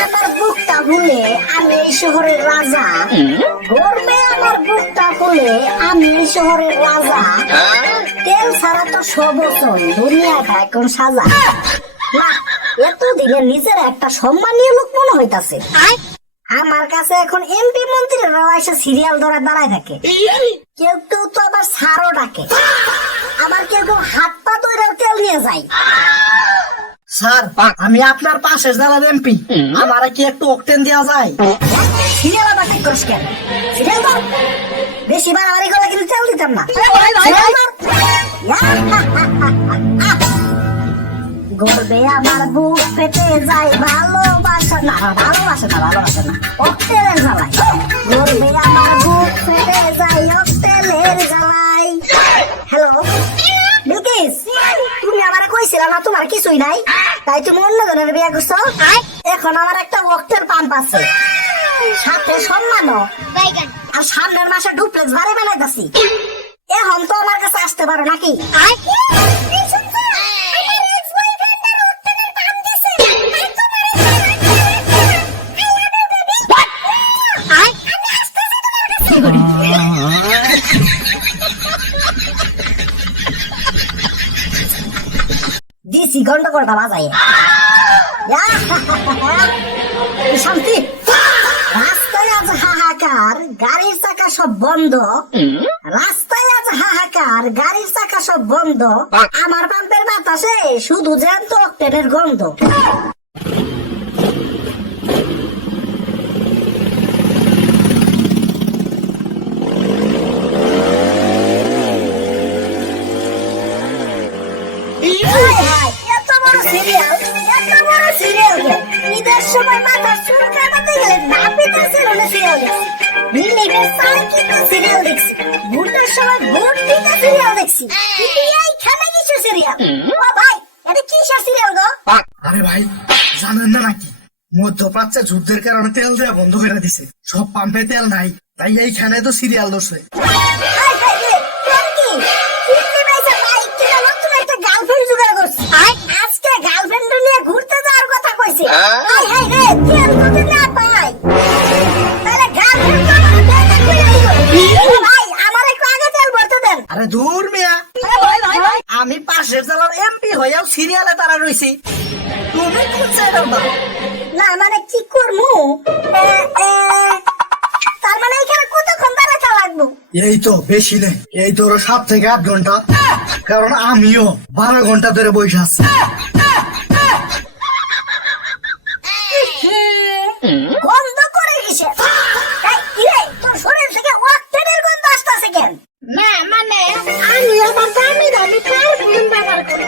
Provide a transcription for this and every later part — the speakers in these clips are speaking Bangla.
আমার বুকটা ভুলে আমি এই শহরের রাজা, গর্বে আমার বুকটা ভুলে আমি এই শহরের রাজা, তেল ছাড়া তো সব চল দুনিয়াটা এখন সাজা। এতদিনে নিজের একটা সম্মানীয় লোক মনে হইতাছে। আমার কাছে এখন এমপি মন্ত্রীরাও এসে সিরিয়াল ধরে দাঁড়ায় থাকে, কেউ কেউ তো আবার সারও ডাকে, আবার কেউ কেউ হাত পা ধরেও তেল নিয়ে যায়। স্যার, আমি আপনার পাশের জেলার এমপি, আমার কি একটু অকটেন দেওয়া যায়? সিরিয়াল আবার ঠিক করিস কেন? সিরিয়াল ধর, বেশি বাড়াবাড়ি করলে কিন্তু তেল দিতাম না। গর্বে আমার বুক ফেটে যায়, ভালোবাসা না ভালোবাসা না ভালোবাসা না অকটেলের জ্বালাই। গর্বে আমার বুক ফেটে যায় অকটেলের জ্বালাই। হ্যালো বিলকিস, তুমি আমারে কইছিলা না তোমার কিছুই নাই, তাই তুমি অন্য জনের বিয়ে করছো। এখন আমার একটা অকটেল পাম্প আছে, সাথে সম্মানও, আর সামনের মাসে ডুপ্লেক্স বাড়ি বানাইতাছি। এখন তো আমার কাছে আসতে পারো নাকি? দিছি ঘন্টা করটা বাজাই শান্তি। রাস্তায় আজ হাহাকার, গাড়ির চাকা সব বন্ধ। রাস্তায় আজ হাহাকার, গাড়ির চাকা সব বন্ধ। আমার পাম্পের বাতাসে শুধু জ্যান্ত অক্টেনের গন্ধ। এত বড় সিরিয়াল, এত বড় সিরিয়াল, ঈদের সময় মাথা চুল কাটাতে গেলে না পেতে সিরিয়াল দেখছি, রিলিফের সার্কিটে সিরিয়াল দেখছি, ভোটের সময় ভোট দিতে সিরিয়াল দেখছি, এইখানে কিছু সিরিয়াল। ও ভাই, এটা কিসের সিরিয়াল গো? আরে ভাই, জানেন না নাকি মধ্যপ্রাচ্যে যুদ্ধের কারণে তেল দেওয়া বন্ধ করে দিছে, সব পাম্পে তেল নাই, তাই এইখানে তো সিরিয়াল ধরছে। আজকে গার্লফ্রেন্ড নিয়ে ঘুরতে যাওয়ার কথা কইছে। ভাই আমার একটু আগে তেল ভরতে দেন। আরে দূর মিয়া, আমি পাশের জেলার এমপি হয়েও সিরিয়ালে তারা রয়েছি, তুমি খুঁজছে না মানে কি করবো? তার মানে এখানে কতক্ষণ দাঁড়াতে লাগবো? এই তো বেশি নেই, এই তোর 7 থেকে 8 ঘন্টা, কারণ আমিও 12 ঘন্টা ধরে বসে আছি। গন্ধ করে কিসের? তোর শরীর থেকে অক্টেনের গন্ধ আসতেছে কেন? না মানে আমি আবার দামি দামি পারফিউম ব্যবহার করি,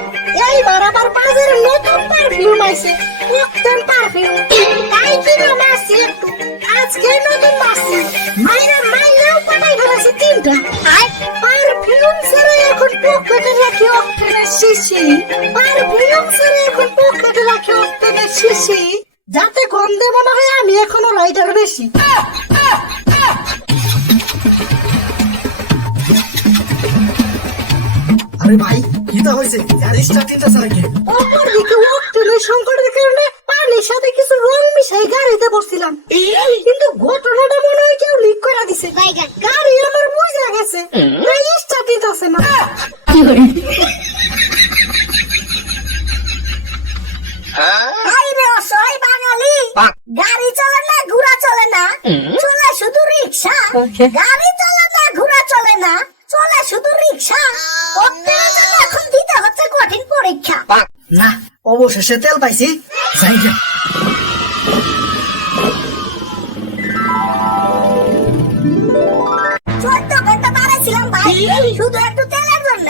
এইবার আবার বাজারে নতুন পারফিউম আছে, অক্টেন পারফিউম, তাই কিনা মাসি একটু আজকে নতুন মাসি মাইনেও পাঠাই ফেলেছি 3টা। পারফিউম ছেড়ে এখন পকেটে রাখি অক্টেনের শিশি, পারফিউম ছেড়ে এখন পকেটে রাখি অক্টেনের শিশি, যাতে গন্ধে মনে হয় আমি এখনো রাইডার বেশি। আরে ভাই, কি তা হয়েছে? গাড়ি স্টার্ট নিতেছে নাকি? অপরদিকে অক্টেনের সংকটের কারণে পানির সাথে কিছু রং মিশাই গাড়িতে বসছিলাম, কিন্তু ঘটনাটা মনে হয় কেউ লিক করে দিছে, গাড়ি আমার বুঝা গেছে, তাই স্টার্ট নিতেছে না। অসহায় বাঙালি, গাড়ি চলে না ঘোড়া চলে না, চলে শুধু রিক্সা। গাড়ি চলে না ঘোড়া চলে না, চলে শুধু রিক্সা। এখন দিতে হচ্ছে কঠিন পরীক্ষা। না, অবশেষে তেল পাইছি, যাই গে। 14 ঘন্টা দাঁড়াইছিলাম ভাই, শুধু একটু তেলের জন্য।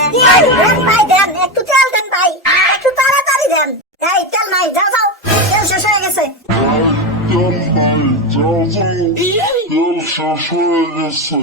দেন ভাই দেন, একটু তেল দেন ভাই, একটু তাড়াতাড়ি দেন। এই তেল নাই, যাও যাও, তেল শেষ হয়ে গেছে। তেল শেষ হয়ে গেছে।